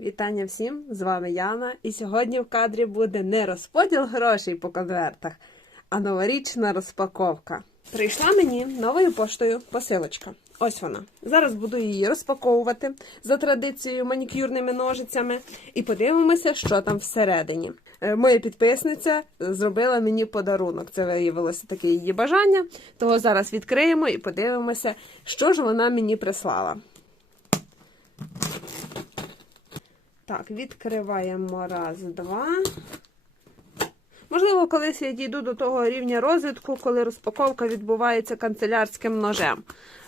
Вітання всім! З вами Яна. І сьогодні в кадрі буде не розподіл грошей по конвертах, а новорічна розпаковка. Прийшла мені новою поштою посилочка. Ось вона. Зараз буду її розпаковувати за традицією манікюрними ножицями і подивимося, що там всередині. Е, Моя підписниця зробила мені подарунок. Це виявилося таке її бажання. Того зараз відкриємо і подивимося, що ж вона мені прислала. Так, відкриваємо раз, два. Можливо, колись я дійду до того рівня розвитку, коли розпаковка відбувається канцелярським ножем.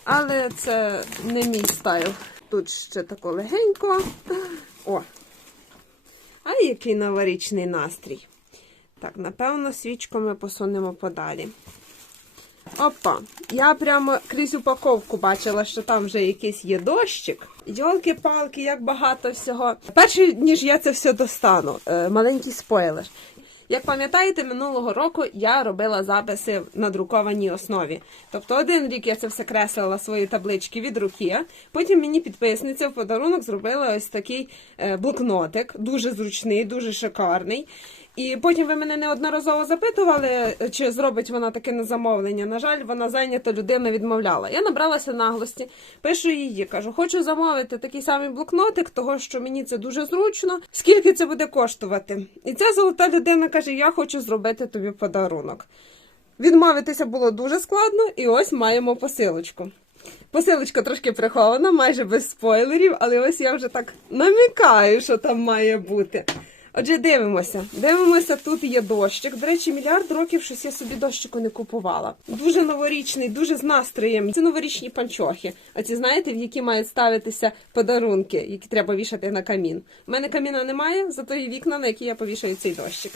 Але це не мій стайл. Тут ще тако легенько. О! А який новорічний настрій. Так, напевно, свічку ми посунемо подалі. Опа, я прямо крізь упаковку бачила, що там вже якийсь є дощик. Йолки-палки, як багато всього. Перше, ніж я це все достану, е, маленький спойлер. Як пам'ятаєте, минулого року я робила записи на друкованій основі. Тобто один рік я це все креслила свої таблички від руки. Потім мені підписниця в подарунок зробила ось такий е, блокнотик, дуже зручний, дуже шикарний. І потім ви мене неодноразово запитували, чи зробить вона таке на замовлення. На жаль, вона зайнята людина відмовляла. Я набралася наглості, пишу її, кажу, хочу замовити такий самий блокнотик, того що мені це дуже зручно. Скільки це буде коштувати? І ця золота людина каже: Я хочу зробити тобі подарунок. Відмовитися було дуже складно, і ось маємо посилочку. Посилочка трошки прихована, майже без спойлерів, але ось я вже так намікаю, що там має бути. Отже, дивимося. Дивимося, тут є дощик. До речі, мільярд років щось я собі дощику не купувала. Дуже новорічний, дуже з настроєм. Це новорічні панчохи. А ці знаєте, в які мають ставитися подарунки, які треба вішати на камін. У мене каміна немає, зато є вікна, на які я повішаю цей дощик.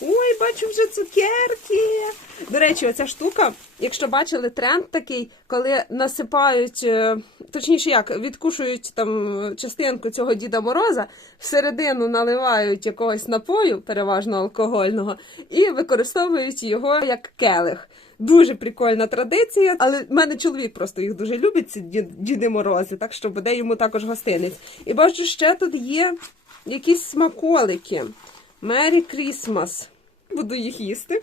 Ой, бачу вже цукерки. До речі, оця штука, якщо бачили тренд такий, коли насипають, е, точніше як, відкушують там е, частинку цього Діда Мороза, всередину наливають якогось напою, переважно алкогольного, і використовують його як келих. Дуже прикольна традиція, але в мене чоловік просто їх дуже любить, ці Діди Морози, так що буде йому також гостинець. І бачу, ще тут є якісь смаколики. Мері Крісмас. Буду їх їсти.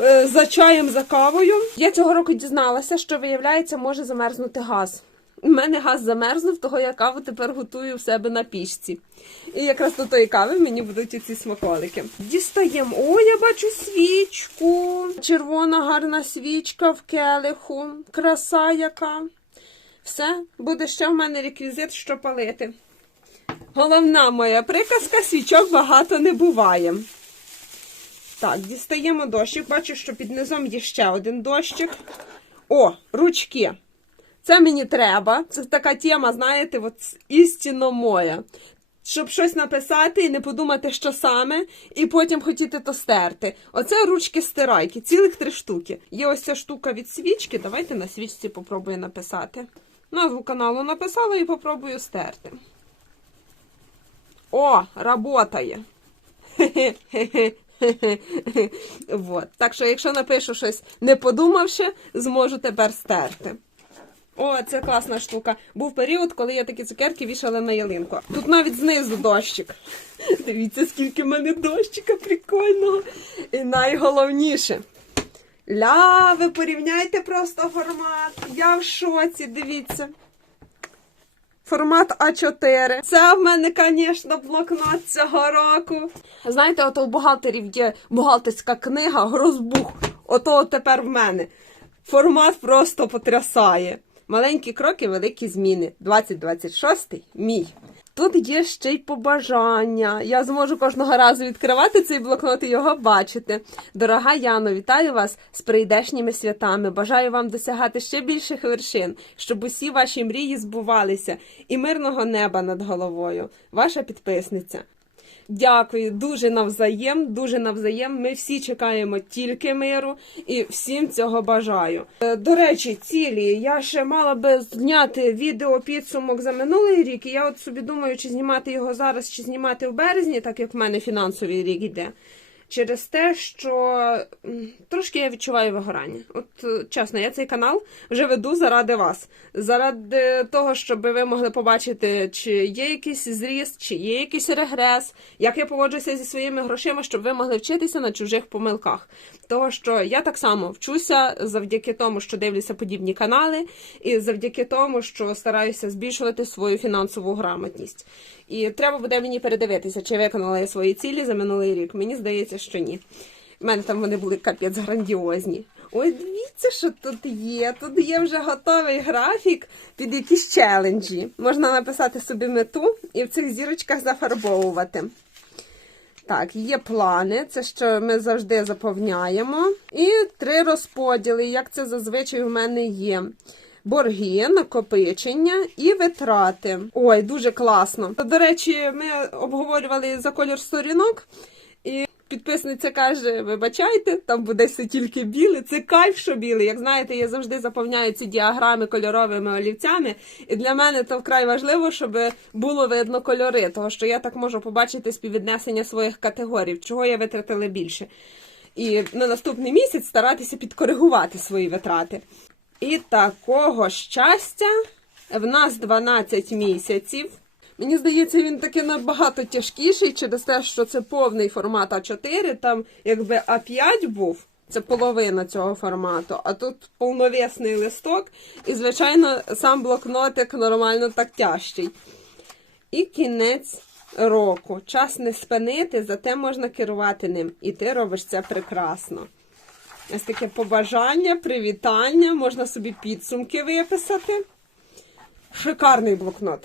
Е, За чаєм, за кавою. Я цього року дізналася, що виявляється, може замерзнути газ. У мене газ замерзнув, того я каву тепер готую в себе на пічці. І якраз до тої кави мені будуть ці смаколики. Дістаємо. О, я бачу свічку. Червона гарна свічка в келиху. Краса яка. Все, буде ще в мене реквізит, що палити. Головна моя приказка свічок багато не буває. Так, дістаємо дощик. Бачу, що під низом є ще один дощик. О, ручки. Це мені треба. Це така тема, знаєте, от істинно моя. Щоб щось написати і не подумати, що саме, і потім хотіти то стерти. Оце ручки стирайки, цілих три штуки. Є ось ця штука від свічки. Давайте на свічці попробую написати. Назву каналу написала і попробую стерти. О, работає. вот. Так що, якщо напишу щось не подумавши, зможу тепер стерти. О, це класна штука. Був період, коли я такі цукерки вішала на ялинку. Тут навіть знизу дощик. Дивіться, скільки в мене дощика прикольного. І найголовніше. Ля, ви порівняйте просто формат. Я в шоці, дивіться. Формат А4. Це в мене, звісно, блокнот цього року. Знаєте, ото у бухгалтерів є бухгалтерська книга Грозбух. Ото тепер в мене. Формат просто потрясає. Маленькі кроки, великі зміни. 2026 мій. Тут є ще й побажання. Я зможу кожного разу відкривати цей блокнот і його бачити. Дорога Яно, вітаю вас з прийдешніми святами. Бажаю вам досягати ще більших вершин, щоб усі ваші мрії збувалися і мирного неба над головою. Ваша підписниця. Дякую, дуже навзаєм, дуже навзаєм. Ми всі чекаємо тільки миру і всім цього бажаю. Е, До речі, цілі я ще мала би зняти відео підсумок за минулий рік. І я от собі думаю, чи знімати його зараз, чи знімати в березні, так як в мене фінансовий рік іде. Через те, що трошки я відчуваю вигорання. От е, чесно, я цей канал вже веду заради вас, заради того, щоб ви могли побачити, чи є якийсь зріст, чи є якийсь регрес, як я поводжуся зі своїми грошима, щоб ви могли вчитися на чужих помилках. Того, що я так само вчуся завдяки тому, що дивлюся подібні канали, і завдяки тому, що стараюся збільшувати свою фінансову грамотність. І треба буде мені передивитися, чи виконала я свої цілі за минулий рік. Мені здається, що ні. У мене там вони були капець грандіозні. Ой, дивіться, що тут є. Тут є вже готовий графік під якісь челенджі. Можна написати собі мету і в цих зірочках зафарбовувати. Так, є плани, це що ми завжди заповняємо. І три розподіли, як це зазвичай у мене є. Борги, накопичення і витрати. Ой, дуже класно. До речі, ми обговорювали за колір сторінок, і підписниця каже: вибачайте, там буде все тільки біле. Це кайф, що біле. Як знаєте, я завжди заповняю ці діаграми кольоровими олівцями. І для мене то вкрай важливо, щоб було видно кольори, того що я так можу побачити співвіднесення своїх категорій, чого я витратила більше. І на наступний місяць старатися підкоригувати свої витрати. І такого щастя в нас 12 місяців. Мені здається, він таки набагато тяжкіший через те, що це повний формат А4, там якби А5 був. Це половина цього формату, а тут повновесний листок, і, звичайно, сам блокнотик нормально так тяжчий. І кінець року. Час не спинити, зате можна керувати ним. І ти робиш це прекрасно. Ось таке побажання, привітання, можна собі підсумки виписати. Шикарний блокнот.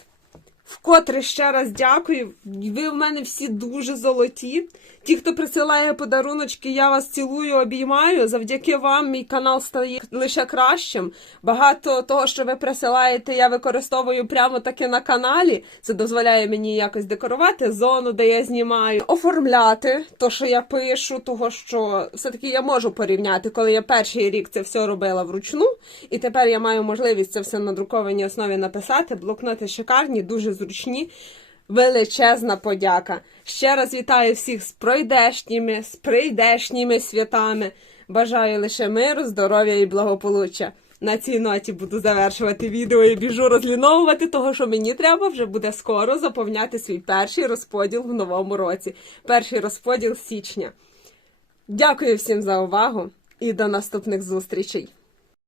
Вкотре ще раз дякую. Ви в мене всі дуже золоті. Ті, хто присилає подаруночки, я вас цілую, обіймаю. Завдяки вам мій канал стає лише кращим. Багато того, що ви присилаєте, я використовую прямо таки на каналі. Це дозволяє мені якось декорувати зону, де я знімаю, оформляти то, що я пишу, того що все-таки я можу порівняти, коли я перший рік це все робила вручну, і тепер я маю можливість це все на друкованій основі написати. Блокноти шикарні, дуже зручні. Величезна подяка. Ще раз вітаю всіх з пройдешніми, з прийдешніми святами. Бажаю лише миру, здоров'я і благополуччя. На цій ноті буду завершувати відео і біжу розліновувати, того що мені треба вже буде скоро заповняти свій перший розподіл в новому році. Перший розподіл січня. Дякую всім за увагу і до наступних зустрічей!